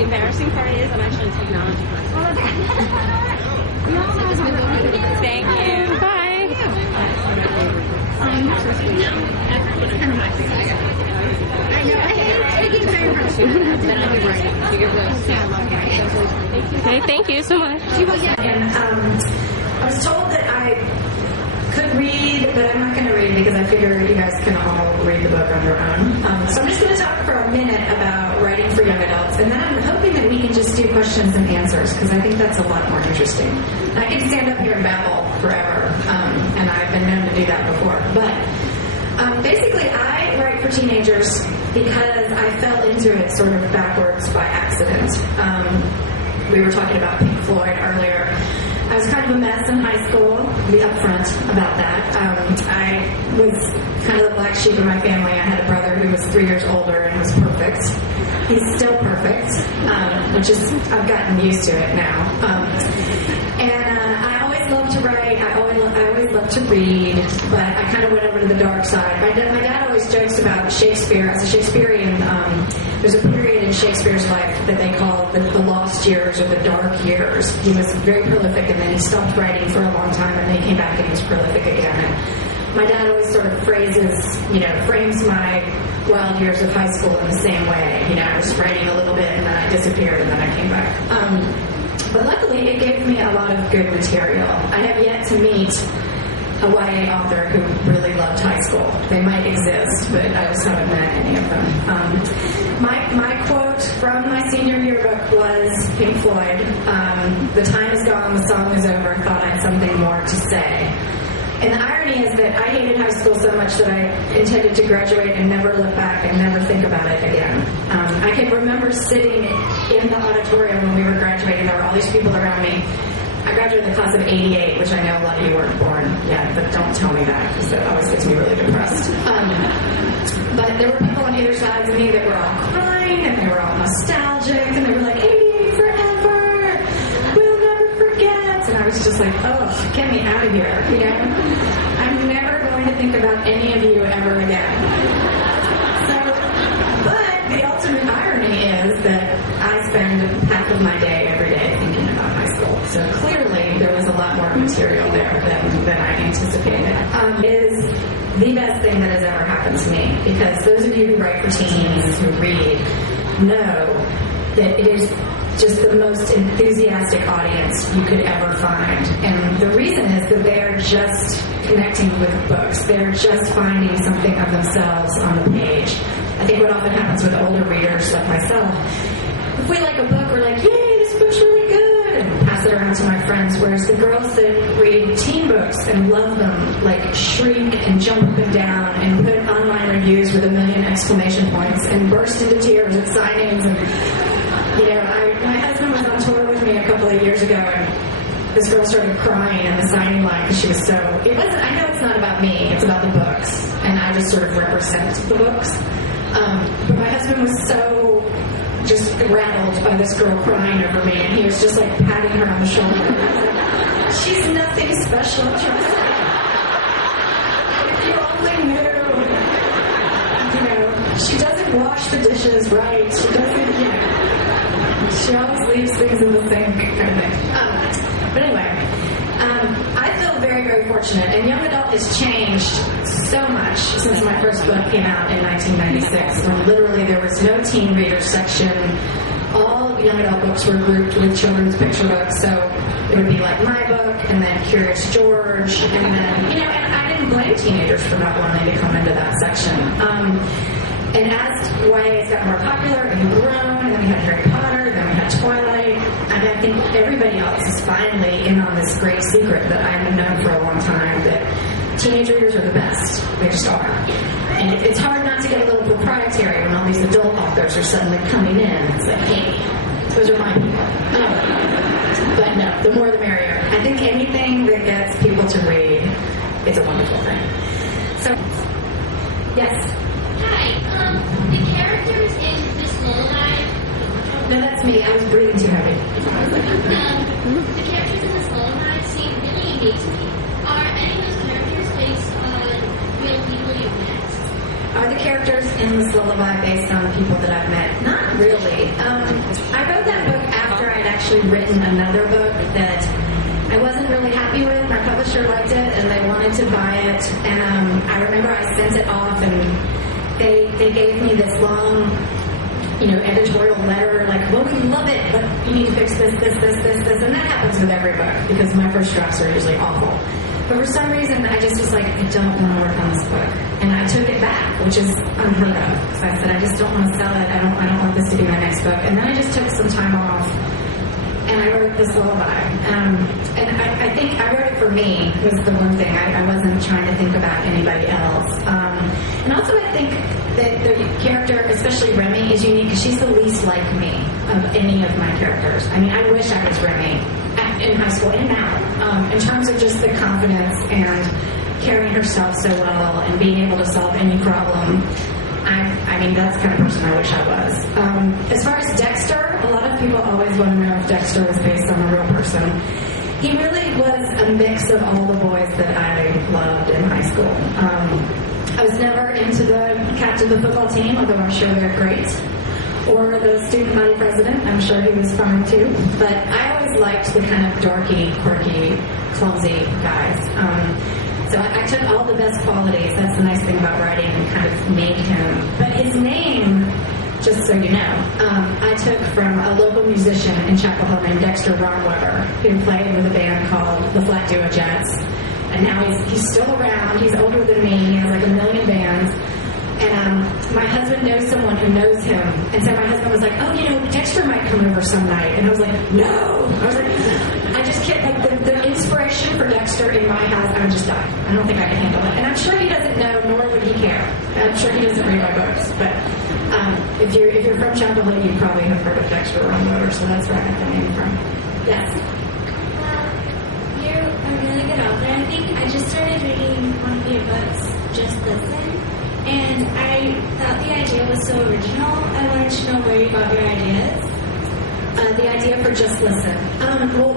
the embarrassing part is I'm actually in technology class. Thank you. Bye. I know. I hate taking very much. Then I'll be writing. Okay, thank you so much. And I was told that I could read, but I'm not going to read because I figure you guys can all read the book on your own. So I'm just going to talk for a minute about writing for young adults, and then I'm hoping that we can just do questions and answers because I think that's a lot more interesting. I can stand up here and babble forever, and I've been known to do that before. But basically, I write for teenagers because I fell into it sort of backwards by accident. We were talking about Pink Floyd earlier. I was kind of a mess in high school. I'll be upfront about that. I was kind of the black sheep of my family. I had a brother who was 3 years older and was perfect. He's still perfect, which is, I've gotten used to it now. I always loved to write. I always loved to read, but I kind of went over to the dark side. My dad always jokes about Shakespeare. As a Shakespearean, there's a period in Shakespeare's life that they call the lost years or the dark years. He was very prolific, and then he stopped writing for a long time, and then he came back and he was prolific again. And my dad always sort of frames my wild years of high school in the same way. I was writing a little bit, and then I disappeared, and then I came back. But luckily, it gave me a lot of good material. I have yet to meet a YA author who really loved high school. They might exist, but I just haven't met any of them. My quote from my senior yearbook was Pink Floyd. The time is gone, the song is over, thought I had something more to say. And the irony is that I hated high school so much that I intended to graduate and never look back and never think about it again. I can remember sitting in the auditorium when we were graduating. There were all these people around me. I graduated the class of 88, which I know a lot of you weren't born yet, but don't tell me that because that always gets me really depressed. But there were people on either side of me that were all crying, and they were all nostalgic, and they were like, 88 forever! We'll never forget! And I was just like, oh, get me out of here, I'm never going to think about any of you ever again. But the ultimate irony is that I spend half of my day every day thinking about high school. So clearly there was a lot more material there than I anticipated. It is the best thing that has ever happened to me because those of you who write for teens, who read, know that it is just the most enthusiastic audience you could ever find. And the reason is that they're just connecting with books. They're just finding something of themselves on the page. I think what often happens with older readers like myself, if we like a book, we're like, yay, this book's really good, and pass it around to my friends, whereas the girls that read teen books and love them, like shriek and jump up and down and put online reviews with 1,000,000 exclamation points and burst into tears at signings. And my husband was on tour with me a couple of years ago, and this girl started crying in the signing line because she was so... I know it's not about me, it's about the books, and I just sort of represent the books. But my husband was so just rattled by this girl crying over me, and he was just like patting her on the shoulder. She's nothing special, trust me. If you only knew. She doesn't wash the dishes right. She doesn't, she always leaves things in the sink, kind of thing. But anyway, I feel very, very fortunate, and young adult has changed so much since my first book came out in 1996, when literally there was no teen reader section. All young adult books were grouped with children's picture books, so it would be like my book, and then Curious George, and then, and I didn't blame teenagers for not wanting to come into that section. And as YA's got more popular and grown, and then we had Harry Potter, then we had Twilight, and I think everybody else is finally in on this great secret that I have known for a long time, that teenage readers are the best. They just are. And it's hard not to get a little proprietary when all these adult authors are suddenly coming in. It's like, hey, those are my people. But no, the more the merrier. I think anything that gets people to read, it's a wonderful thing. So, yes? Hi, the characters in This Lullaby... No, that's me. I was breathing too heavy. The characters in This Lullaby seem really unique to me. Are any of those characters based on real people you've met? are the characters in This Lullaby based on people that I've met? Not really. I wrote that book after I'd actually written another book that I wasn't really happy with. My publisher liked it, and they wanted to buy it. And I remember I sent it off, and they gave me this long, editorial letter, like, well, we love it, but you need to fix this, and that happens with every book, because my first drafts are usually awful. But for some reason, I just was like, I don't want to work on this book. And I took it back, which is unheard of. So I said, I just don't want to sell it. I don't want this to be my next book. And then I just took some time off, and I wrote This Lullaby. And I think I wrote it for me, was the one thing. I wasn't trying to think about anybody else. And also I think that the character, especially Remy, is unique because she's the least like me of any of my characters. I mean, I wish I was Remy in high school and now, in terms of just the confidence and carrying herself so well and being able to solve any problem. I mean, that's the kind of person I wish I was. As far as Dexter, a lot of people always want to know if Dexter was based on a real person. He really was a mix of all the boys that I loved in high school. I was never into the captain of the football team, although I'm sure they're great. Or the student body president, I'm sure he was fine too. But I always liked the kind of dorky, quirky, clumsy guys. So I took all the best qualities. That's the nice thing about writing, and kind of made him. But his name, just so you know, I took from a local musician in Chapel Hill named Dexter Weber, who played with a band called the Flat Duo Jets. And now he's still around. He's older than me. He has like 1 million bands. And my husband knows someone who knows him. And so my husband was like, oh, Dexter might come over some night. And I was like, no. I was like, I just can't, like, the inspiration for Dexter in my house, I would just die. I don't think I can handle it. And I'm sure he doesn't know, nor would he care. I'm sure he doesn't read my books. But if you're from Chapel Hill, you probably have heard of Dexter Weber, so that's where I got the name from. Yes? You're a really good author. I think I just started reading one of your books, Just Listen. And I thought the idea was so original. I wanted to know where you got your ideas. The idea for Just Listen. Well,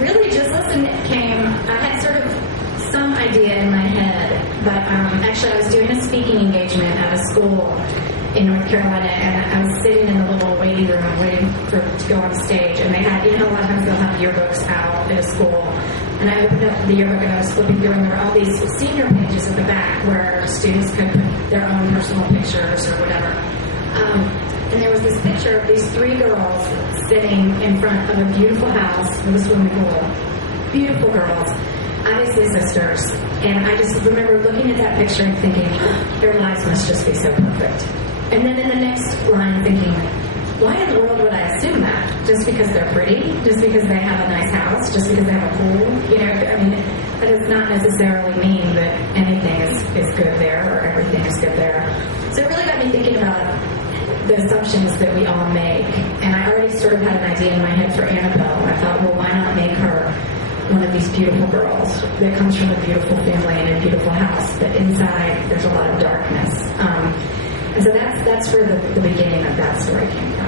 really, Just Listen came, I had sort of some idea in my head, but actually I was doing a speaking engagement at a school in North Carolina, and I was sitting in the little waiting room waiting to go on stage, and they had, a lot of times they'll have yearbooks out at a school. And I opened up the yearbook and I was flipping through, and there were all these senior pages at the back where students could put their own personal pictures or whatever. And there was this picture of these 3 girls sitting in front of a beautiful house with a swimming pool. Beautiful girls, obviously sisters. And I just remember looking at that picture and thinking, their lives must just be so perfect. And then in the next line thinking, why in the world would I assume that? Just because they're pretty? Just because they have a nice house? Just because they have a pool? That does not necessarily mean that anything is good there or everything is good there. So it really got me thinking about the assumptions that we all make. And I already sort of had an idea in my head for Annabelle. I thought, well, why not make her one of these beautiful girls that comes from a beautiful family and a beautiful house, but inside there's a lot of darkness. And so that's where the beginning of that story came from.